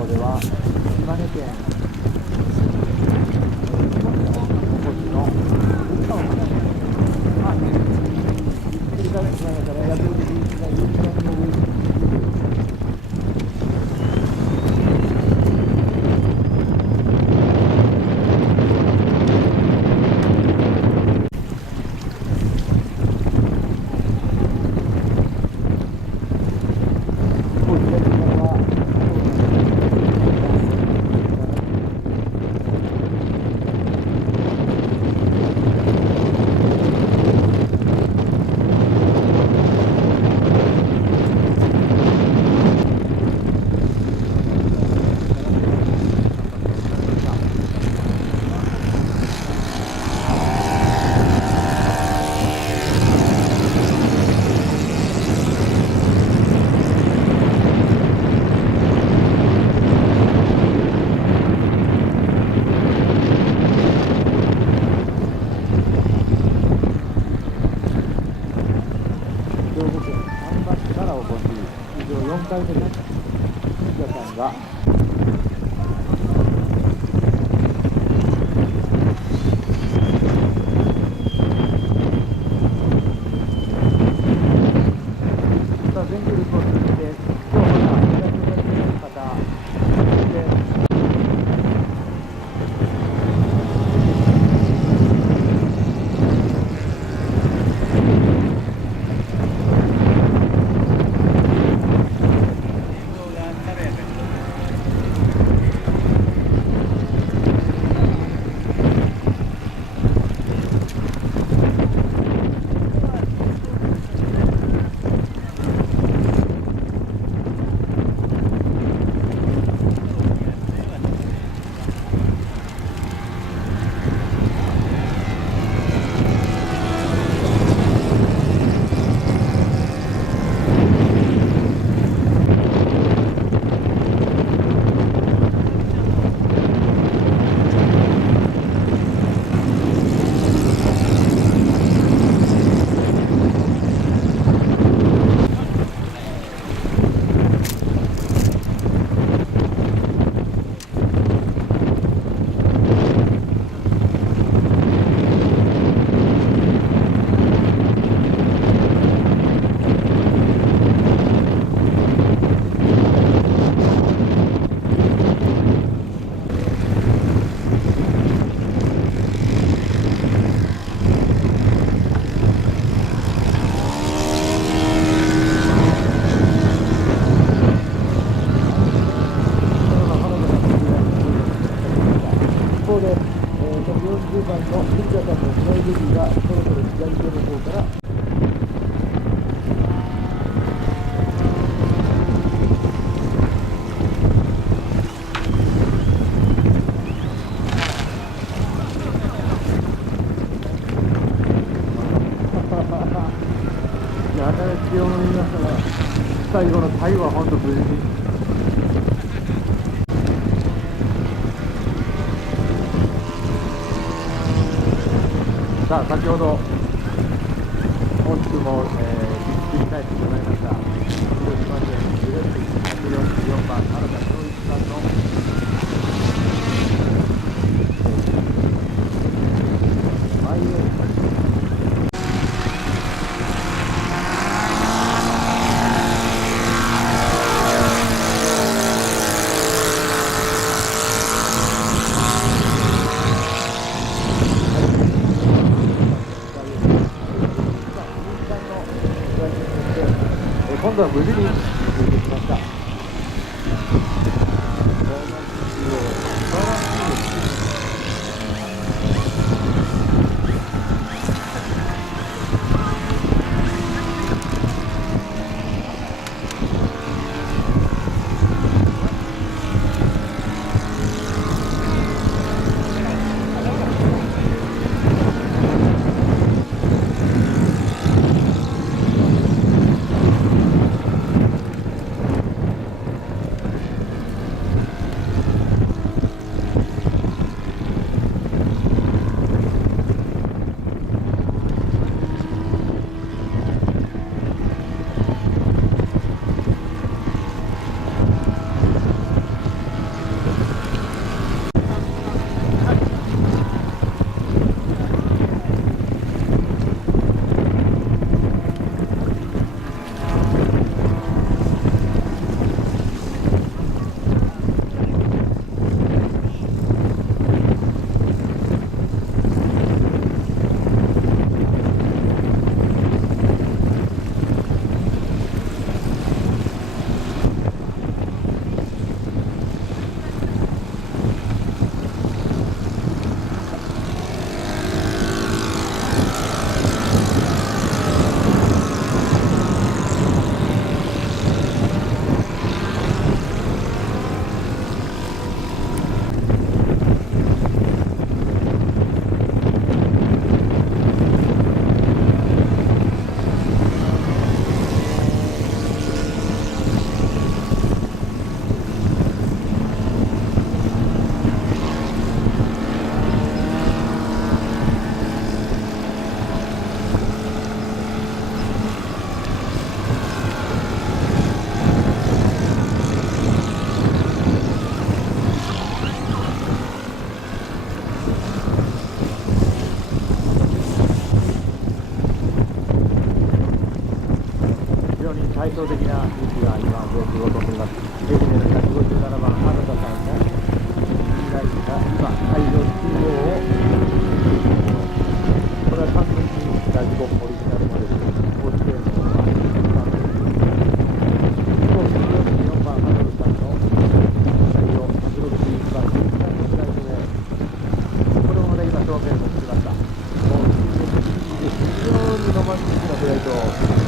方では島根県こっちのそれからつながったらやってる時に4回目です。皆さんが全グループを通じて今日まだ東の方で40番の藤田さんのスライドビーがそろそろ左手の方から新しいを飲みましたが最後の最後は本当無事にさあ先ほど惜しくも、ひっくり返ってしまいました広島県グレープ144番原田洋一さんのマイウェイ今度は無事に出てきました。対照的な位置が今上空を飛んでいます。愛媛の157番原田さんの飛来が今海上中央を、これは完全にラジコンオリジナルモデル高知県の4番原田さんの海上161番11番のフライトで、これもまた今正面を持ってきました。もう非常にロマンチックなフライト。